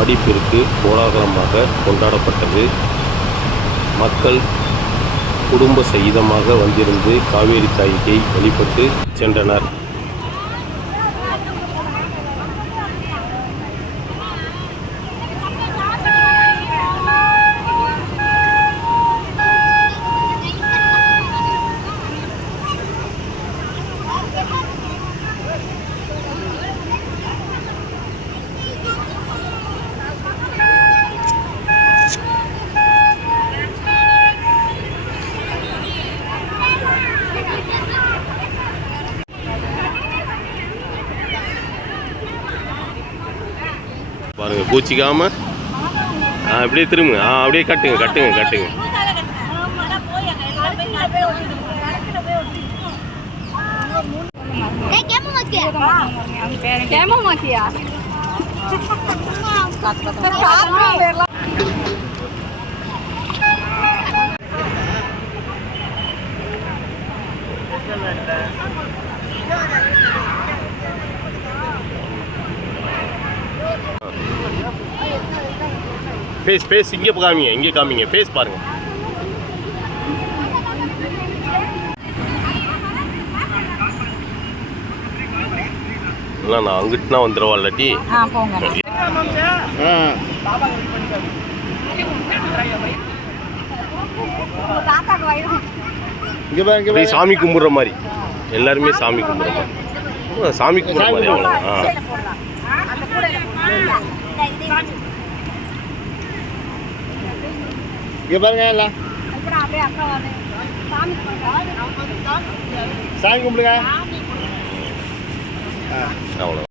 ஆடிப்பெருக்கு கோலாகலமாக கொண்டாடப்பட்டது. மக்கள் குடும்ப சகிதமாக வந்திருந்து காவேரி தாய்க்கை வழிபட்டு சென்றனர். பாருங்க பூச்சிக்காம. ஆ அப்படியே திரும்புங்க. ஆ அப்படியே கட்டுங்க கட்டுங்க கட்டுங்க. கேமமாக்கியா ஃபேஸ் ஃபேஸ் இங்கே காமிங்க இங்கே காமிங்க ஃபேஸ் பாருங்க. இல்லை நான் அங்கிட்டுனா வந்துடுவா இல்லாட்டி இங்க சாமி கும்பிட்ற மாதிரி. எல்லாருமே சாமி கும்பிட்ற மாதிரி. சாமி கும்பிட்ற மாதிரி அவ்வளோதான் ஆ. இங்க பாருங்க எல்லாம். சாமி கும்பிடுங்க. அவ்வளோ